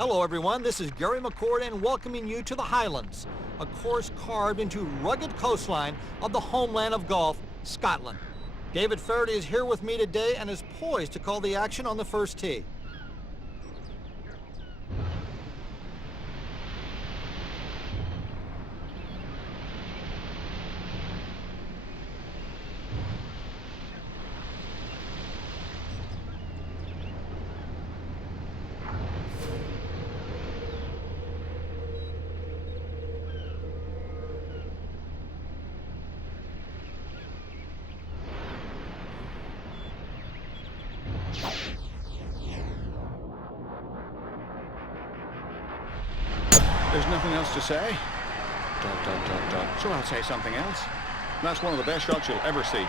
Hello everyone, this is Gary McCord and welcoming you to the Highlands, a course carved into rugged coastline of the homeland of golf, Scotland. David Faraday is here with me today and is poised to call the action on the first tee. There's nothing else to say. ... So I'll say something else. That's one of the best shots you'll ever see.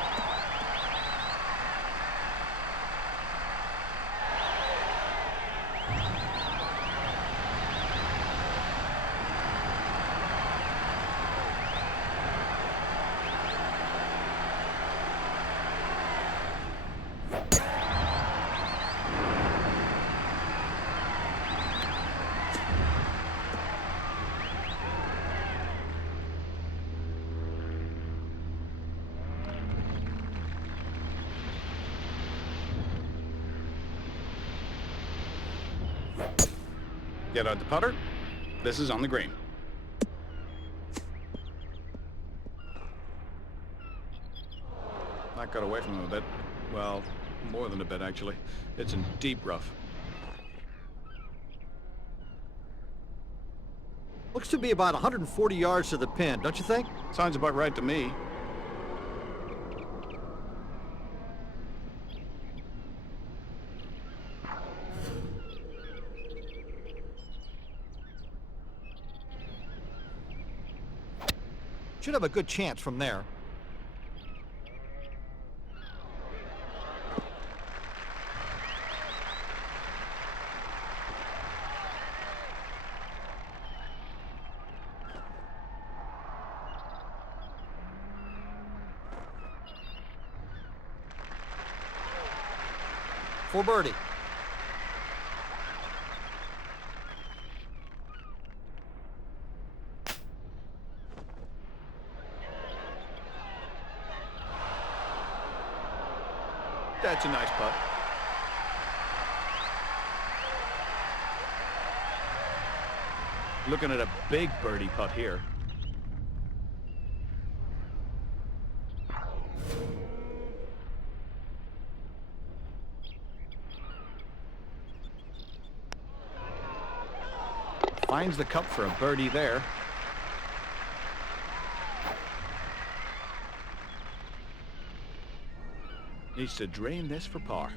Get out the putter. This is on the green. That got away from him a bit. Well, more than a bit, actually. It's in deep rough. Looks to be about 140 yards to the pin, don't you think? Sounds about right to me. Should have a good chance from there. For birdie. That's a nice putt. Looking at a big birdie putt here. Finds the cup for a birdie there. Needs to drain this for par.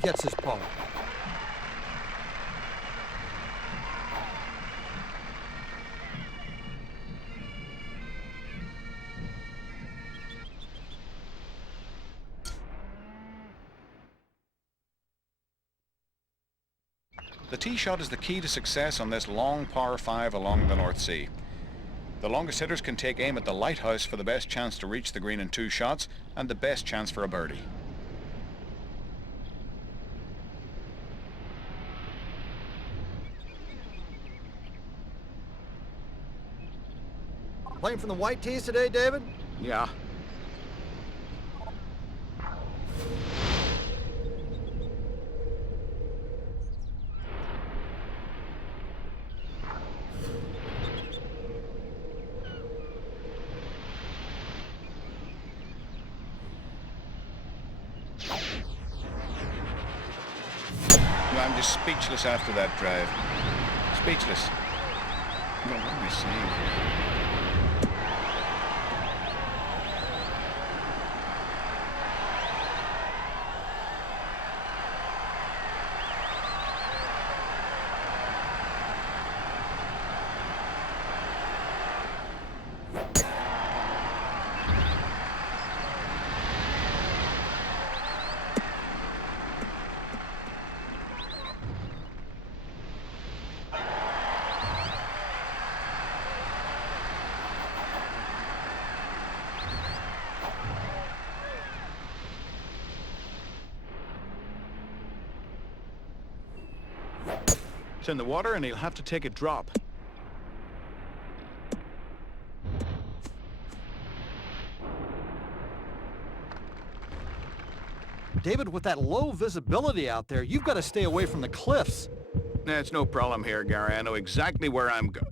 Gets his par. The tee shot is the key to success on this long par 5 along the North Sea. The longest hitters can take aim at the lighthouse for the best chance to reach the green in 2 shots and the best chance for a birdie. Playing from the white tees today, David? Yeah. I'm just speechless after that drive. Speechless. What am I saying? It's in the water and he'll have to take a drop. David, with that low visibility out there, you've got to stay away from the cliffs. It's no problem here, Gary. I know exactly where I'm going.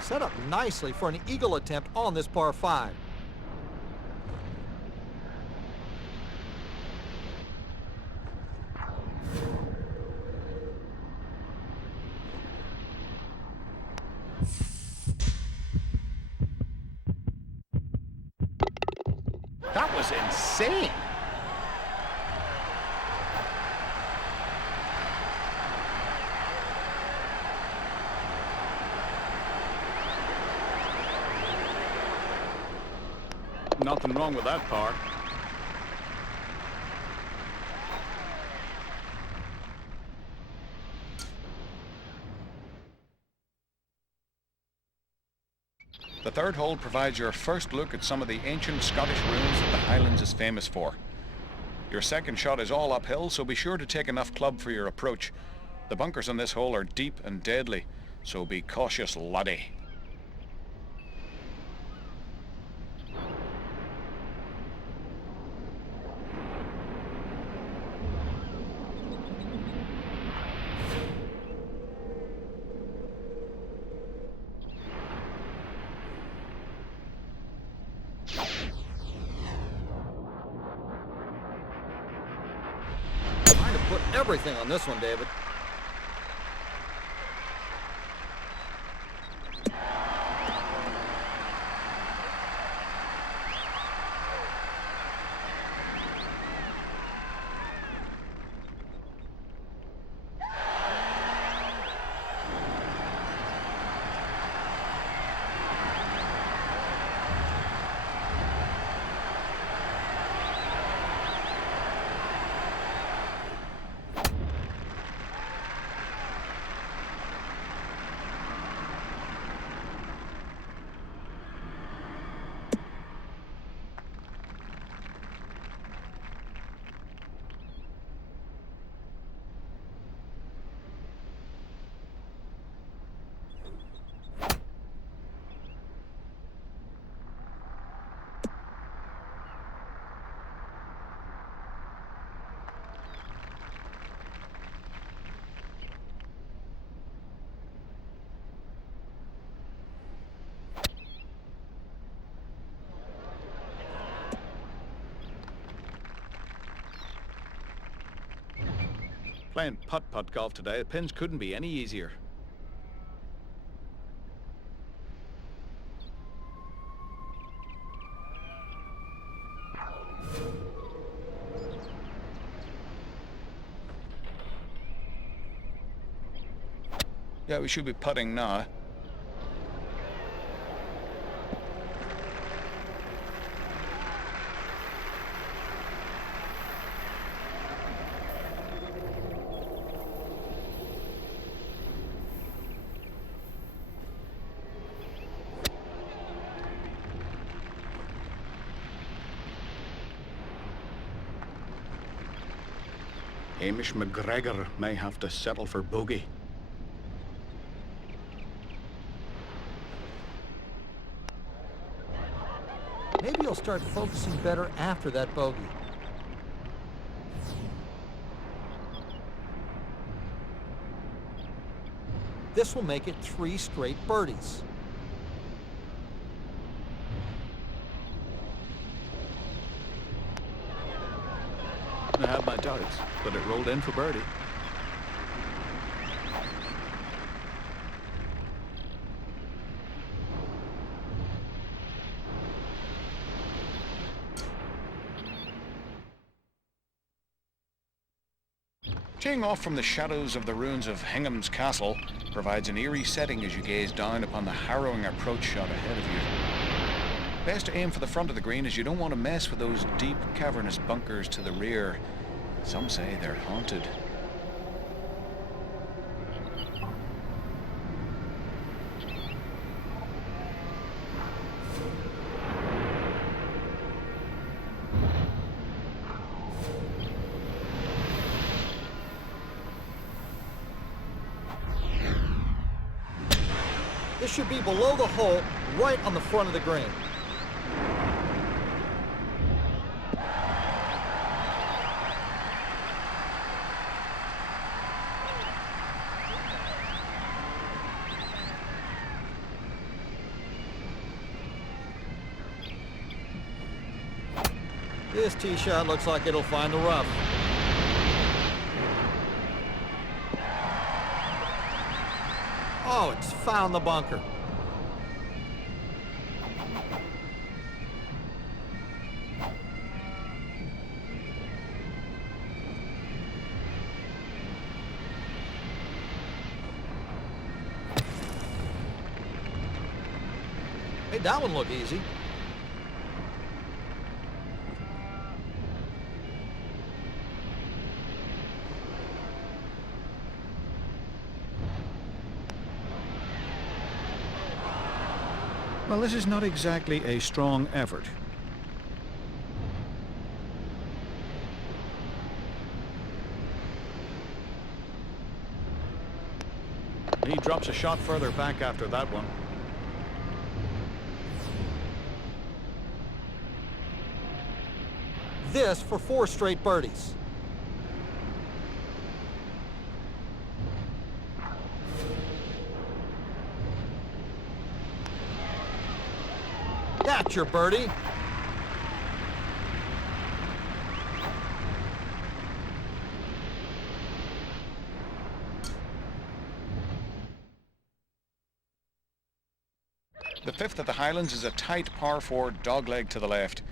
Set up nicely for an eagle attempt on this par 5. That was insane! Nothing wrong with that par. The third hole provides your first look at some of the ancient Scottish ruins that the Highlands is famous for. Your second shot is all uphill, so be sure to take enough club for your approach. The bunkers on this hole are deep and deadly, so be cautious, laddie. Trying to put everything on this one, David. Playing putt-putt golf today, the pins couldn't be any easier. Yeah, we should be putting now. McGregor may have to settle for bogey. Maybe you'll start focusing better after that bogey. This will make it 3 straight birdies. I had my doubts, but it rolled in for birdie. Teeing off from the shadows of the ruins of Hingham's Castle provides an eerie setting as you gaze down upon the harrowing approach shot ahead of you. Best to aim for the front of the green, as you don't want to mess with those deep, cavernous bunkers to the rear. Some say they're haunted. This should be below the hole, right on the front of the green. This tee shot looks like it'll find the rough. Oh, it's found the bunker. Hey, that one looked easy. Well, this is not exactly a strong effort. He drops a shot further back after that one. This for 4 straight birdies. That's your birdie. The 5th at the Highlands is a tight par 4 dogleg to the left.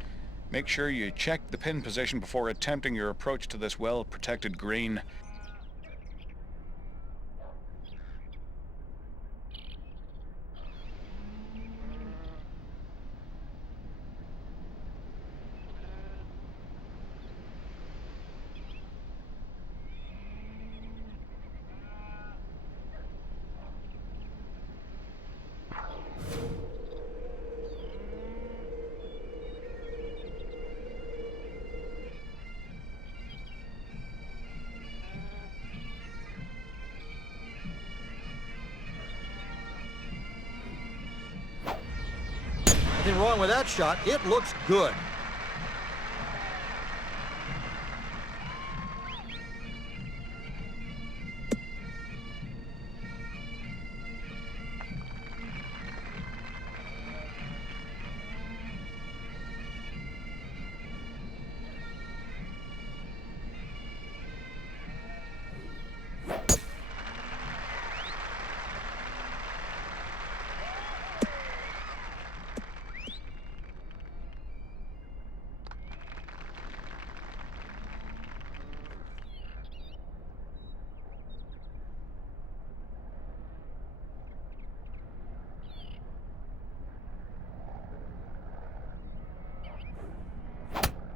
Make sure you check the pin position before attempting your approach to this well-protected green. Nothing wrong with that shot. It looks good.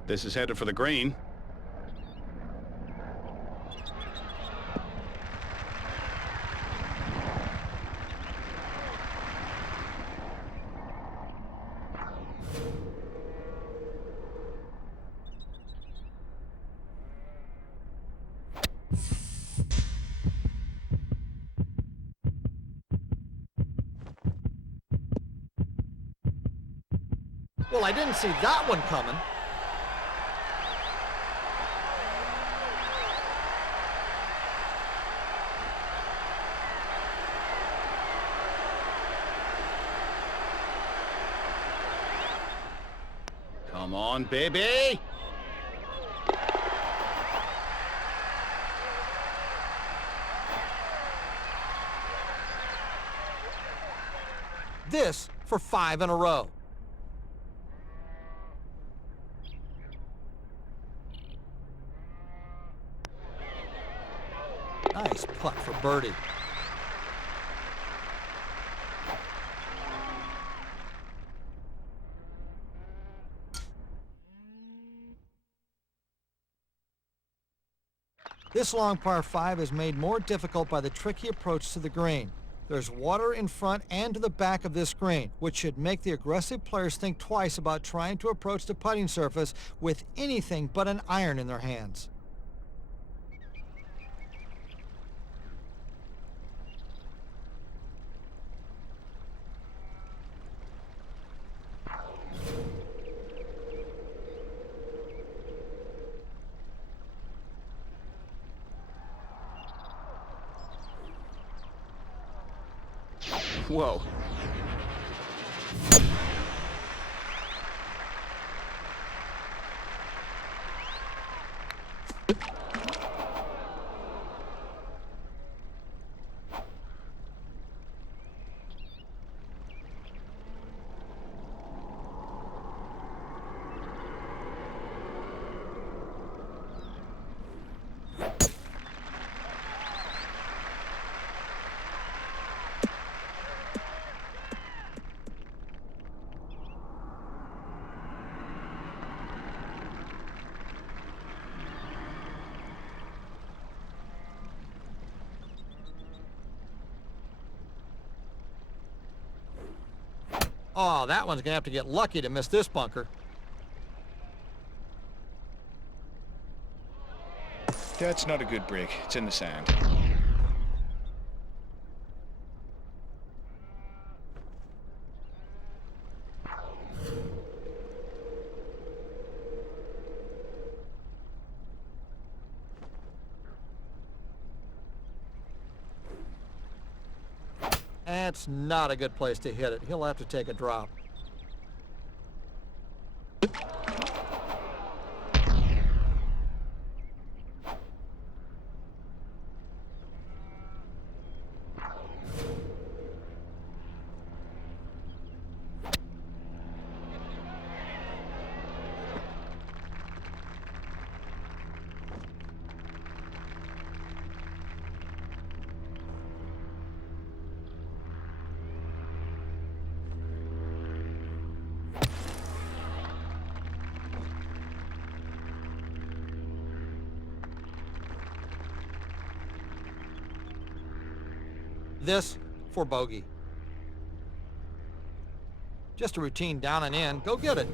This is headed for the green. Well, I didn't see that one coming. Come on, baby! This for 5 in a row. Nice putt for birdie. This long par 5 is made more difficult by the tricky approach to the green. There's water in front and to the back of this green, which should make the aggressive players think twice about trying to approach the putting surface with anything but an iron in their hands. Whoa. Oh, that one's going to have to get lucky to miss this bunker. That's not a good break. It's in the sand. That's not a good place to hit it. He'll have to take a drop. This for bogey. Just a routine down and in. Go get it.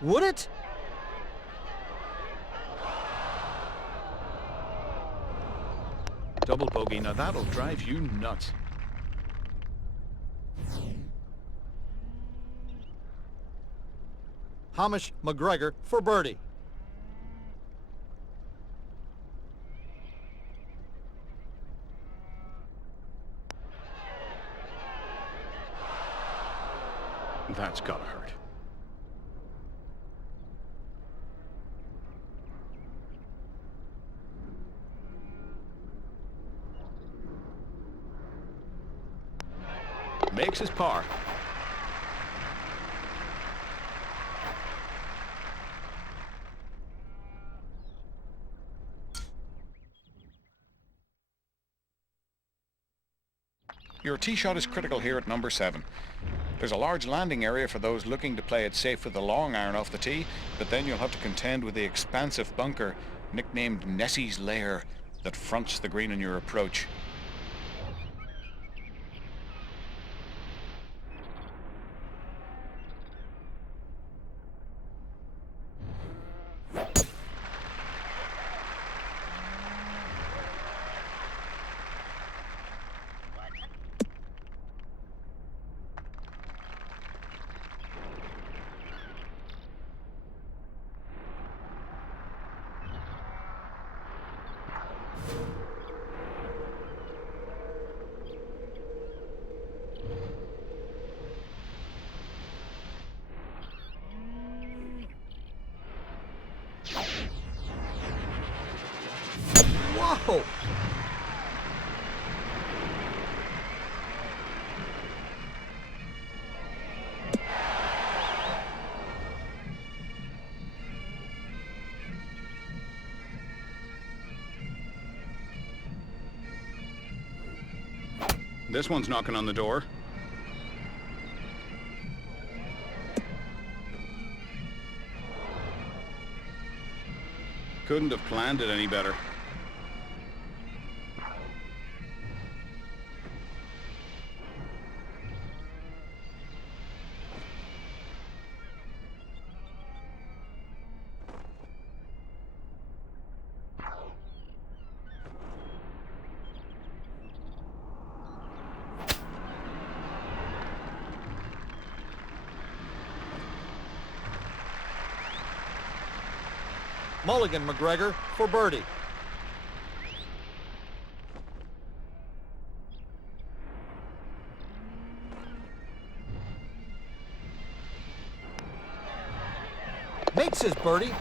Would it? Double bogey, now that'll drive you nuts. Mcgregor for birdie. That's gotta hurt. Makes his par. Your tee shot is critical here at number 7. There's a large landing area for those looking to play it safe with the long iron off the tee, but then you'll have to contend with the expansive bunker, nicknamed Nessie's Lair, that fronts the green on your approach. Oh, This one's knocking on the door. Couldn't have planned it any better. Mulligan Mcgregor for birdie. Makes his birdie,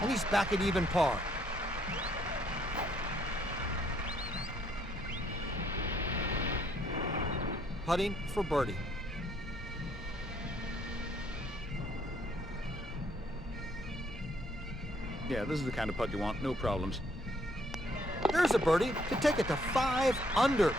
and he's back at even par. Putting for birdie. Yeah, this is the kind of putt you want, no problems. There's a birdie to take it to 5 under.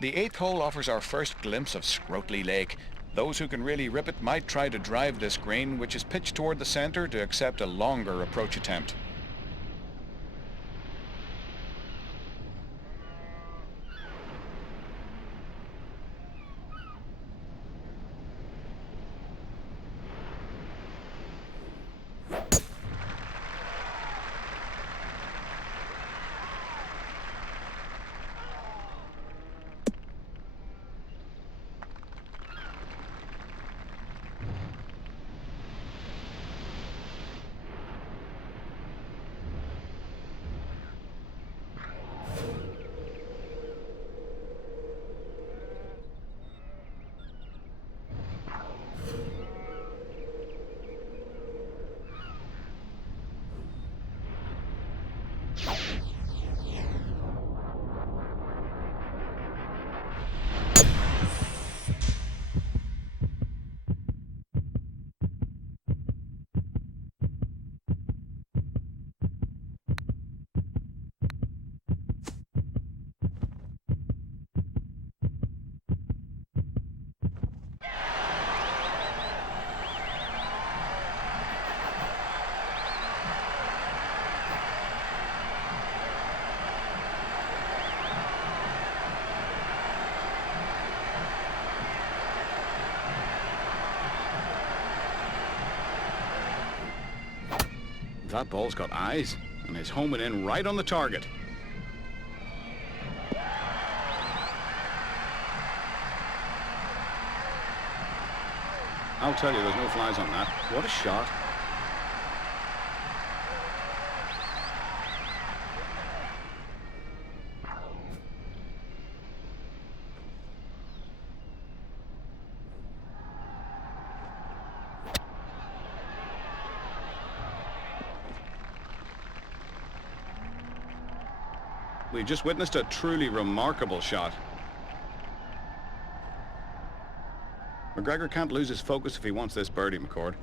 The 8th hole offers our first glimpse of Scrotley Lake. Those who can really rip it might try to drive this green, which is pitched toward the center, to accept a longer approach attempt. That ball's got eyes, and is homing in right on the target. I'll tell you, there's no flies on that. What a shot. We've just witnessed a truly remarkable shot. McGregor can't lose his focus if he wants this birdie, McCord.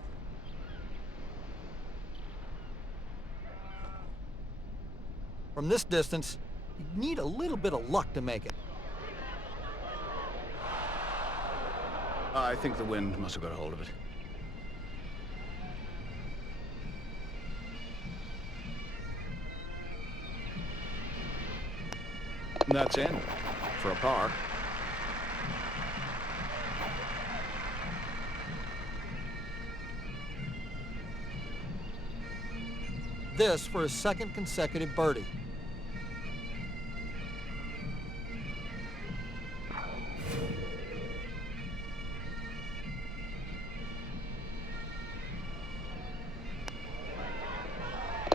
From this distance, you need a little bit of luck to make it. I think the wind must have got a hold of it. That's in for a par. This for his second consecutive birdie.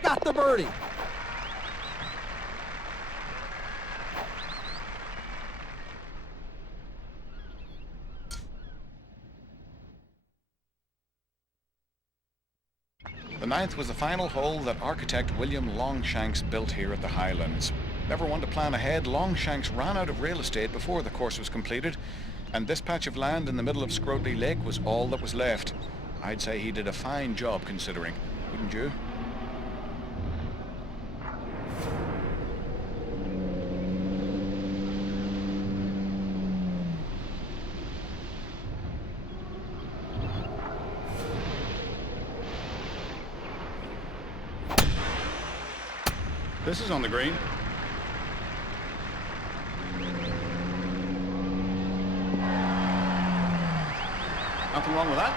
Got the birdie. The 9th was the final hole that architect William Longshanks built here at the Highlands. Never one to plan ahead, Longshanks ran out of real estate before the course was completed, and this patch of land in the middle of Scrotley Lake was all that was left. I'd say he did a fine job considering, wouldn't you? This is on the green. Nothing wrong with that.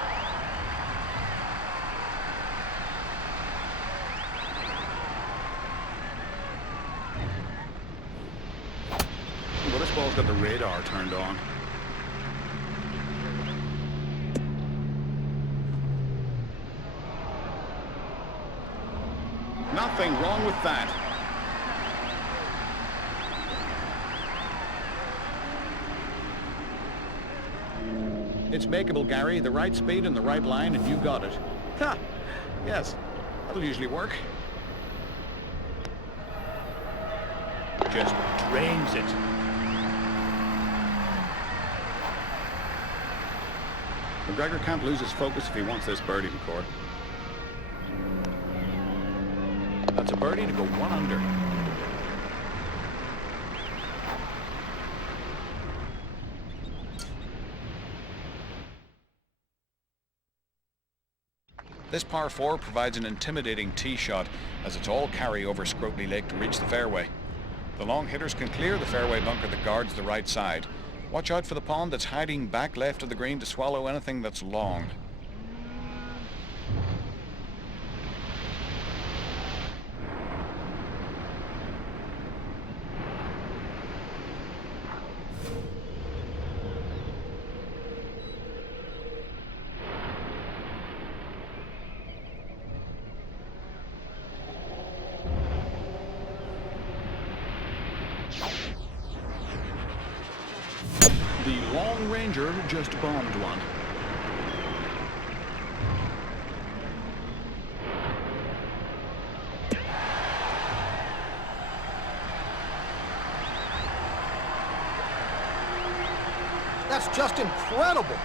Well, this ball's got the radar turned on. Nothing wrong with that. It's makeable, Gary. The right speed and the right line, and you got it. Ha! Yes, that'll usually work. Just drains it. McGregor can't lose his focus if he wants this birdie, McCord. That's a birdie to go 1 under. This par 4 provides an intimidating tee shot as it's all carry over Scrotley Lake to reach the fairway. The long hitters can clear the fairway bunker that guards the right side. Watch out for the pond that's hiding back left of the green to swallow anything that's long. The Long Ranger just bombed one. That's just incredible.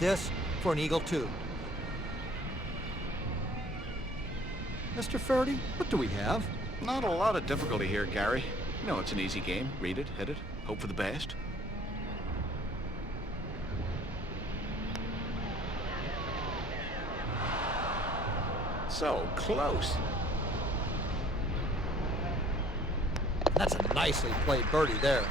This for an eagle too. Mr. Faraday, what do we have? Not a lot of difficulty here, Gary. You know, it's an easy game. Read it, hit it, hope for the best. So close. That's a nicely played birdie there.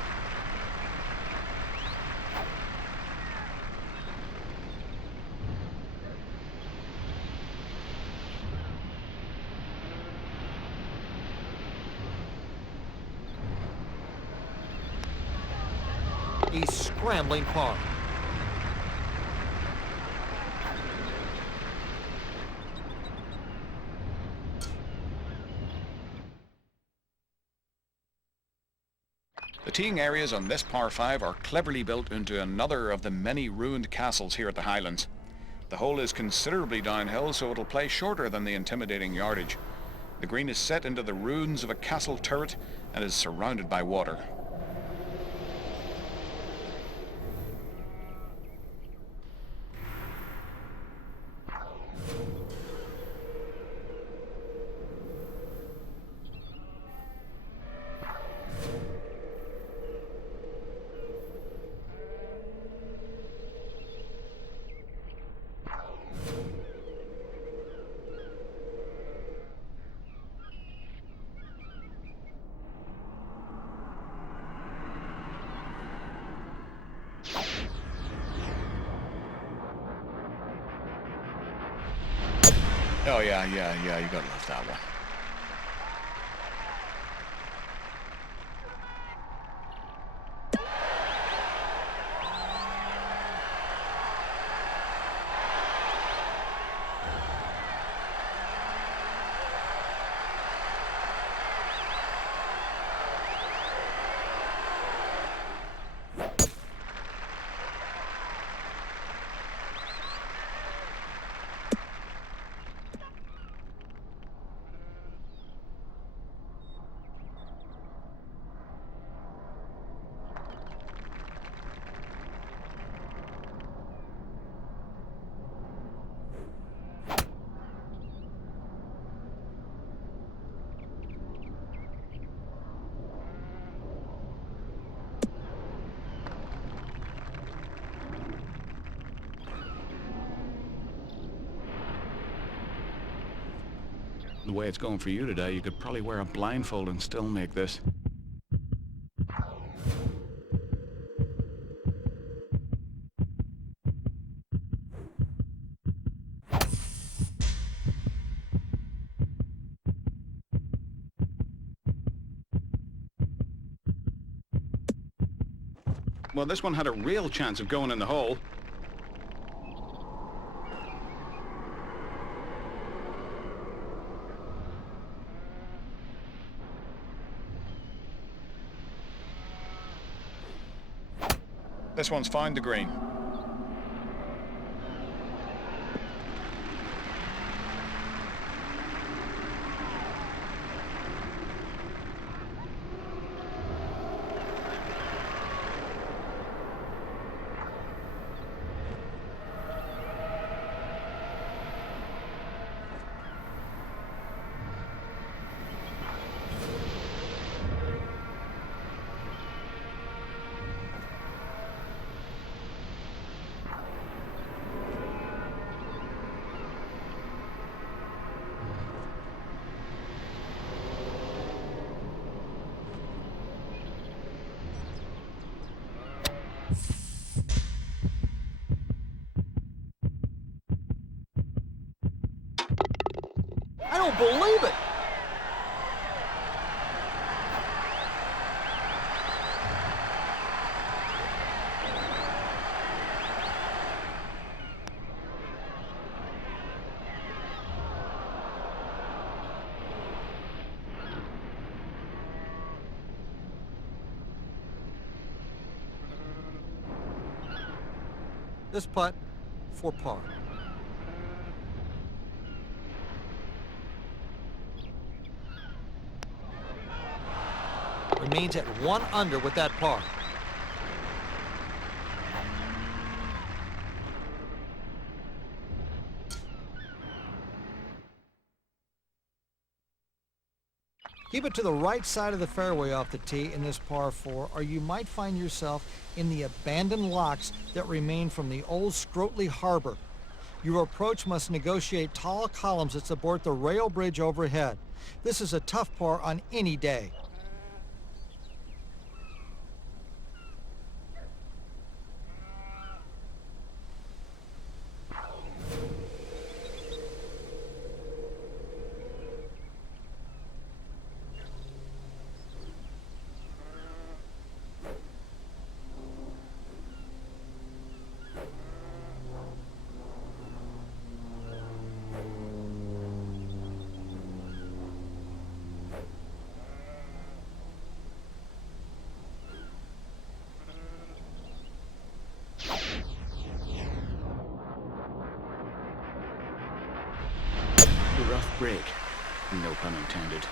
A scrambling par. The teeing areas on this par 5 are cleverly built into another of the many ruined castles here at the Highlands. The hole is considerably downhill, so it'll play shorter than the intimidating yardage. The green is set into the ruins of a castle turret and is surrounded by water. Oh yeah, you gotta love that one. The way it's going for you today, you could probably wear a blindfold and still make this. Well, this one had a real chance of going in the hole. This one's found the green. I don't believe it! This putt for par. Remains at 1 under with that par. Keep it to the right side of the fairway off the tee in this par 4, or you might find yourself in the abandoned locks that remain from the old Scrotley Harbor. Your approach must negotiate tall columns that support the rail bridge overhead. This is a tough par on any day. A rough break. No pun intended.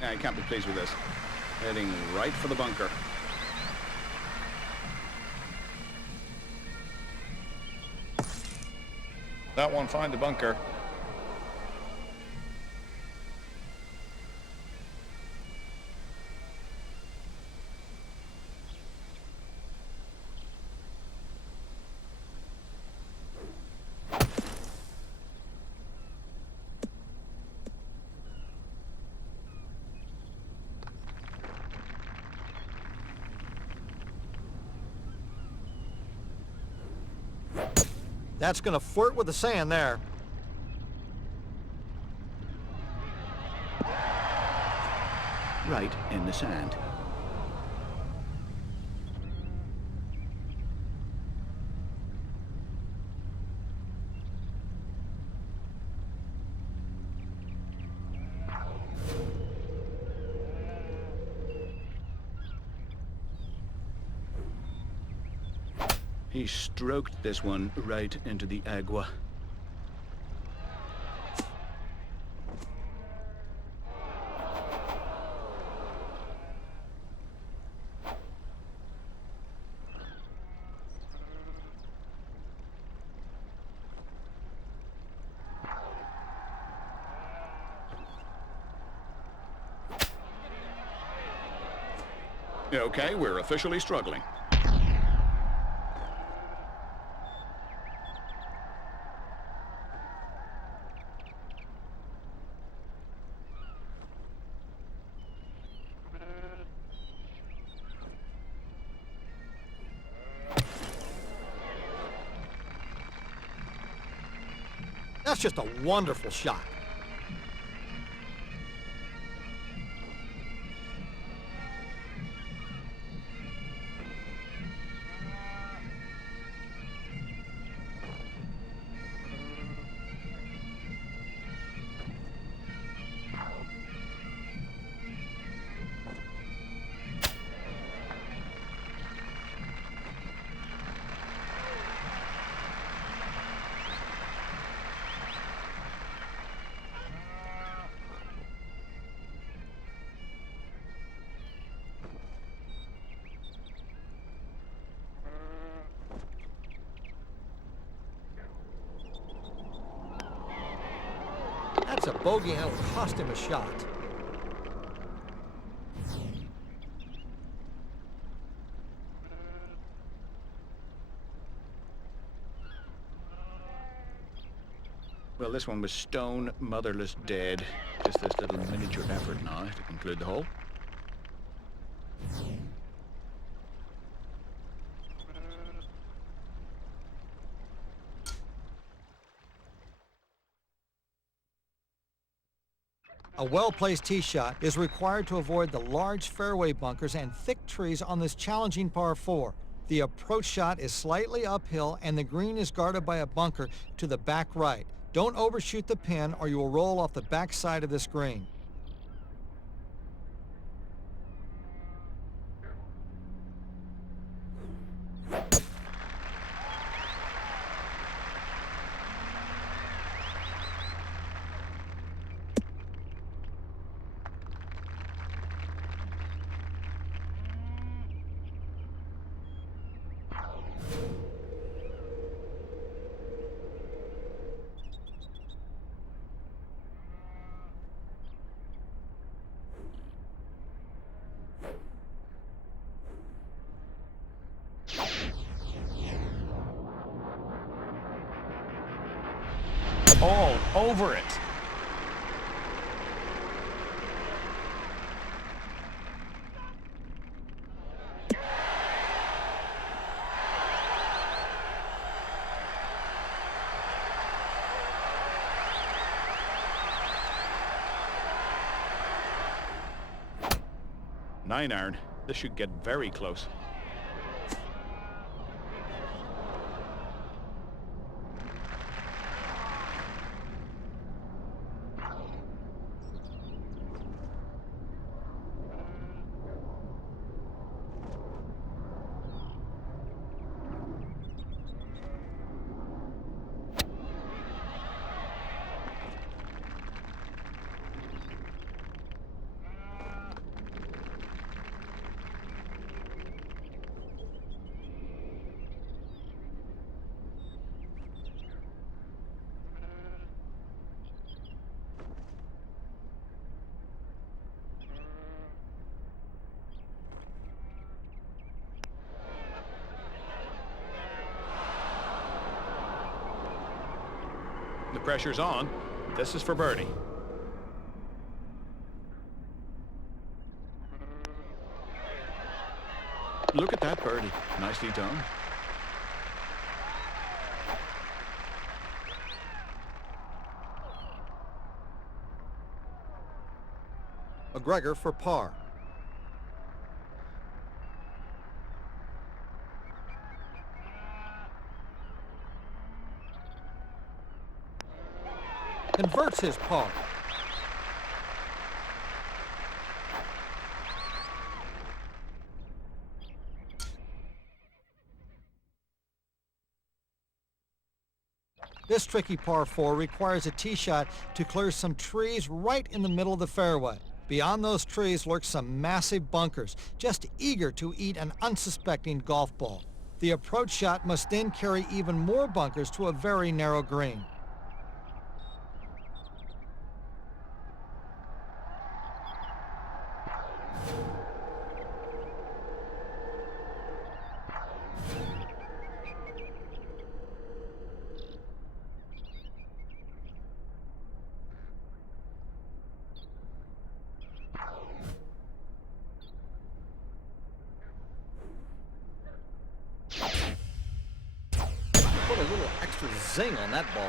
I can't be pleased with this. Heading right for the bunker. That one find the bunker. That's going to flirt with the sand there. Right in the sand. He stroked this one right into the agua. Okay, we're officially struggling. That's just a wonderful shot. That's a bogey and it'll cost him a shot. Well, this one was stone, motherless, dead. Just this little miniature effort now to conclude the hole. A well-placed tee shot is required to avoid the large fairway bunkers and thick trees on this challenging par 4. The approach shot is slightly uphill and the green is guarded by a bunker to the back right. Don't overshoot the pin or you will roll off the back side of this green. All over it. 9-iron. This should get very close. The pressure's on. This is for birdie. Look at that birdie. Nicely done. McGregor for par. Converts his par. This tricky par 4 requires a tee shot to clear some trees right in the middle of the fairway. Beyond those trees lurk some massive bunkers, just eager to eat an unsuspecting golf ball. The approach shot must then carry even more bunkers to a very narrow green. Put a little extra zing on that ball.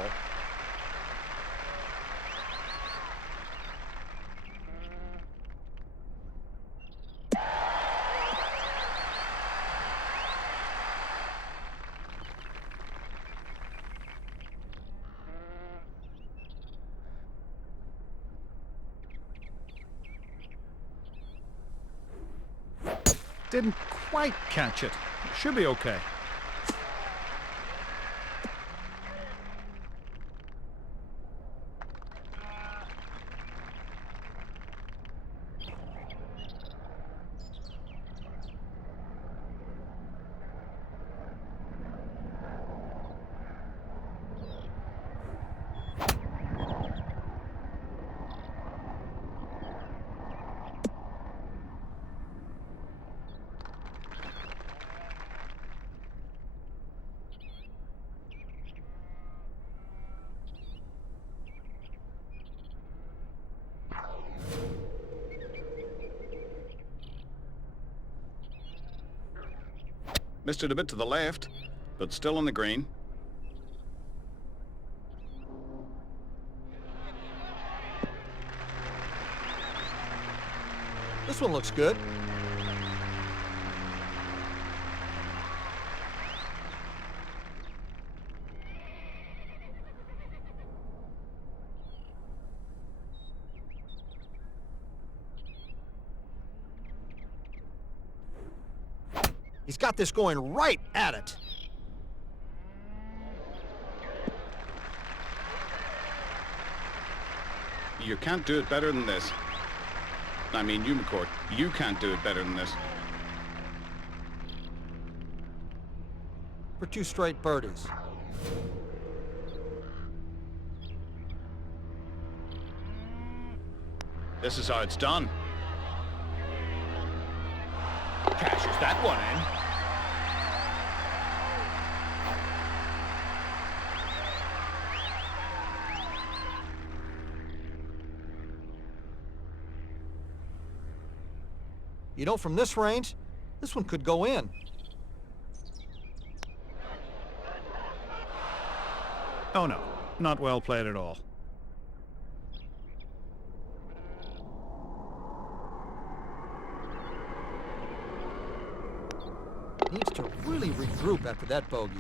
Didn't quite catch it. Should be okay. Missed it a bit to the left, but still on the green. This one looks good. He's got this going right at it. You can't do it better than this. I mean, you, McCord, you can't do it better than this. For 2 straight birdies. This is how it's done. Cashes that one in. You know, from this range, this one could go in. Oh no, not well played at all. group after that bogey.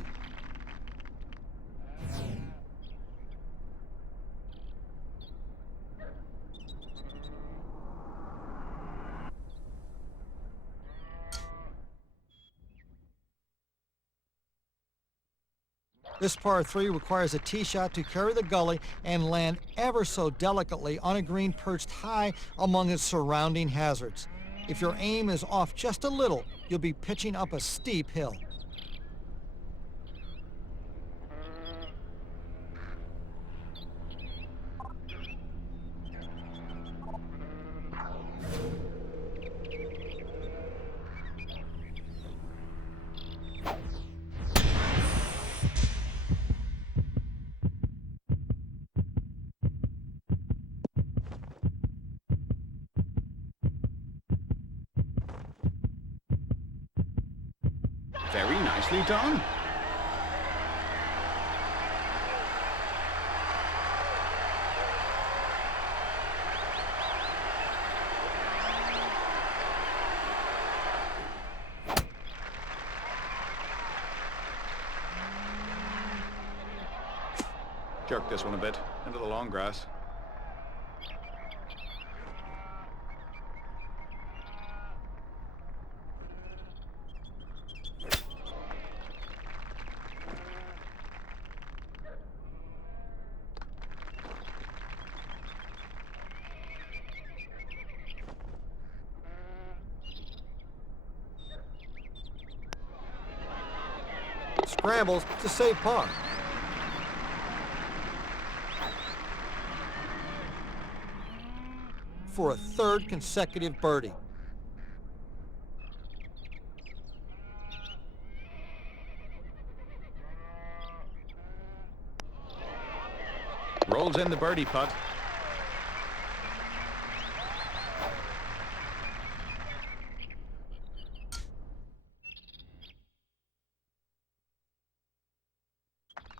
This par 3 requires a tee shot to carry the gully and land ever so delicately on a green perched high among its surrounding hazards. If your aim is off just a little, you'll be pitching up a steep hill. Very nicely done. Jerk this one a bit into the long grass. Scrambles to save par. For a third consecutive birdie. Rolls in the birdie putt.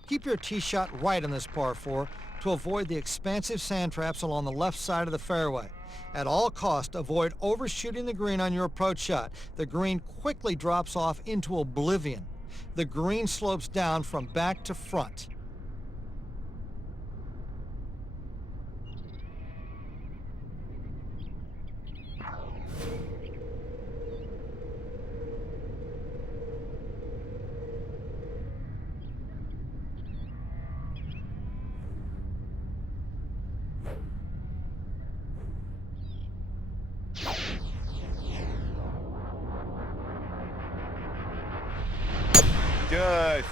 Keep your tee shot right on this par 4 to avoid the expansive sand traps along the left side of the fairway. At all costs, avoid overshooting the green on your approach shot. The green quickly drops off into oblivion. The green slopes down from back to front.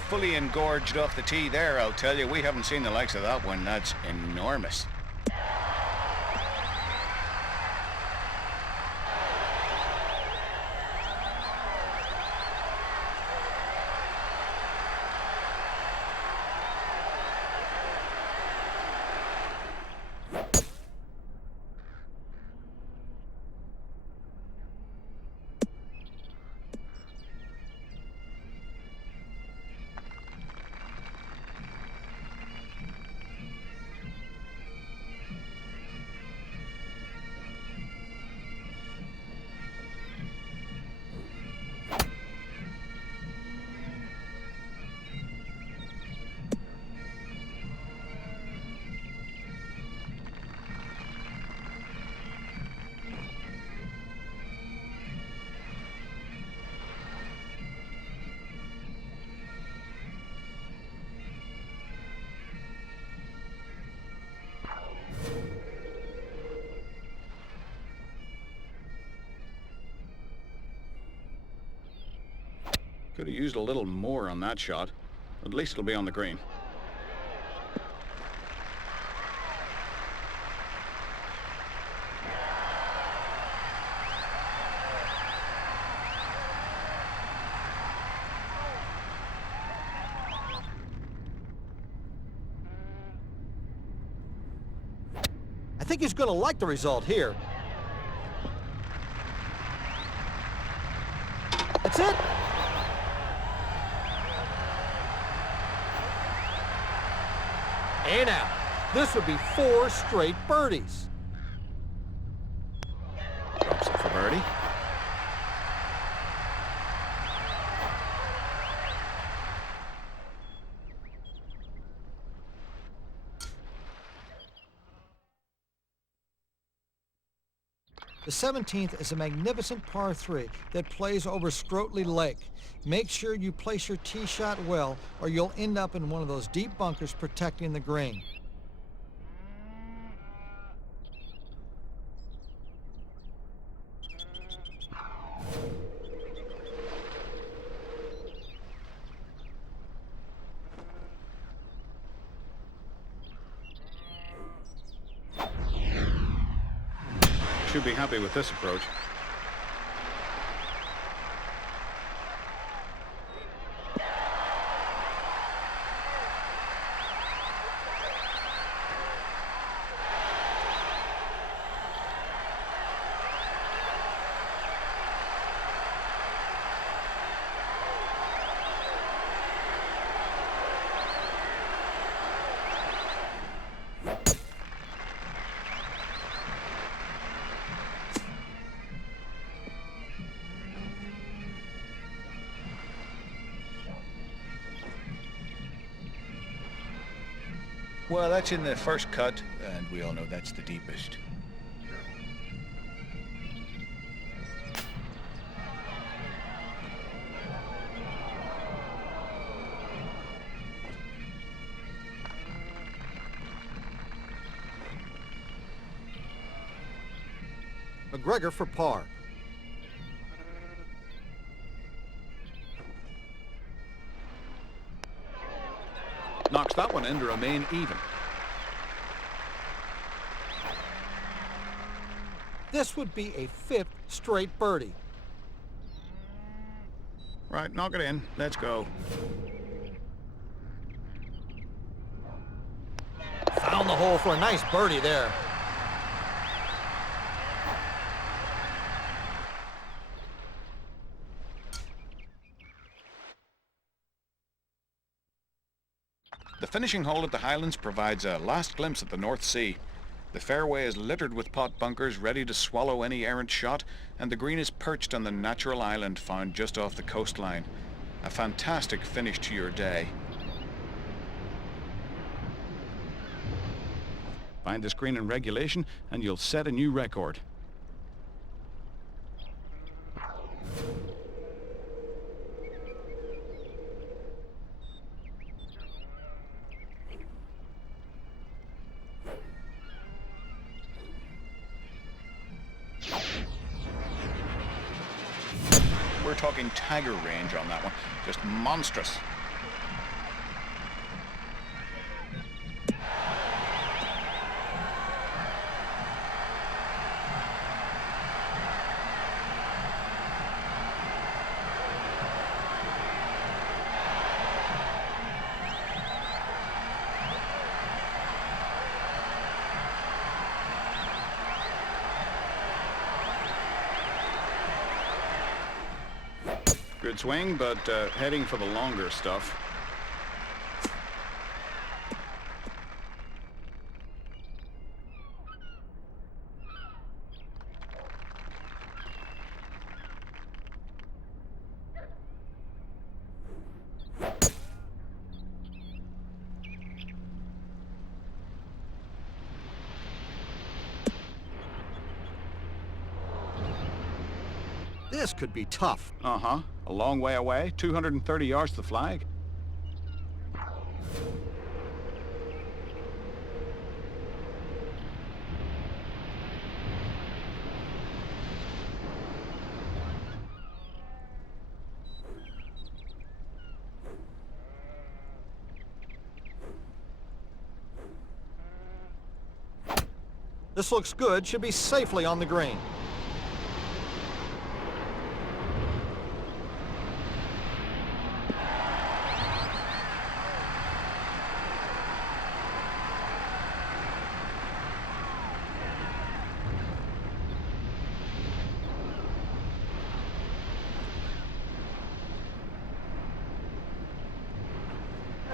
Fully engorged off the tee there, I'll tell you. We haven't seen the likes of that one. That's enormous. Could have used a little more on that shot. At least it'll be on the green. I think he's going to like the result here. That's it. And out. This would be 4 straight birdies. Drops it for birdie. The 17th is a magnificent par 3 that plays over Scrotley Lake. Make sure you place your tee shot well, or you'll end up in one of those deep bunkers protecting the green. Should be happy with this approach. Well, that's in the first cut, and we all know that's the deepest. McGregor for par. Knocks that one in to remain even. This would be a 5th straight birdie. Right, knock it in. Let's go. Found the hole for a nice birdie there. The finishing hole at the Highlands provides a last glimpse at the North Sea. The fairway is littered with pot bunkers ready to swallow any errant shot, and the green is perched on the natural island found just off the coastline. A fantastic finish to your day. Find the screen in regulation and you'll set a new record. We're talking tiger range on that one. Just monstrous. Good swing, but heading for the longer stuff. This could be tough. Uh-huh. A long way away, 230 yards to the flag. This looks good, should be safely on the green.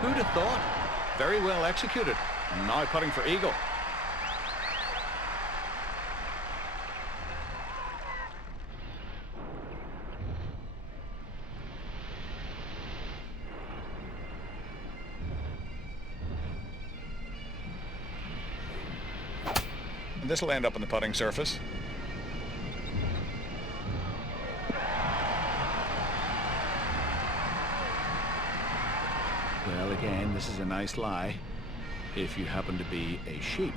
Who'd have thought? Very well executed. Now putting for eagle. And this will end up on the putting surface. again, this is a nice lie. If you happen to be a sheep.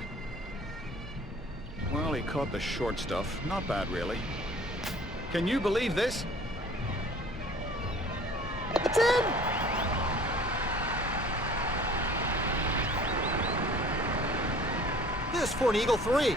Well, he caught the short stuff. Not bad, really. Can you believe this? It's in! This for an eagle 3.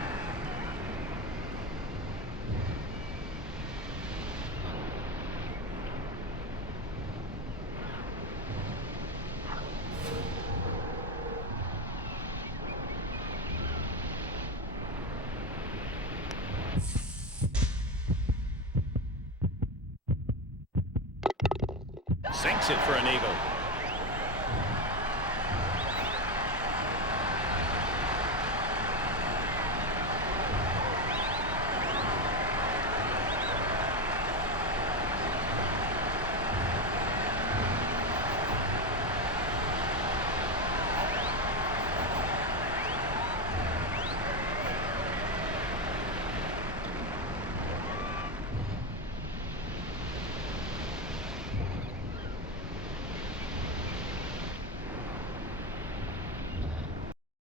Sinks it for an eagle.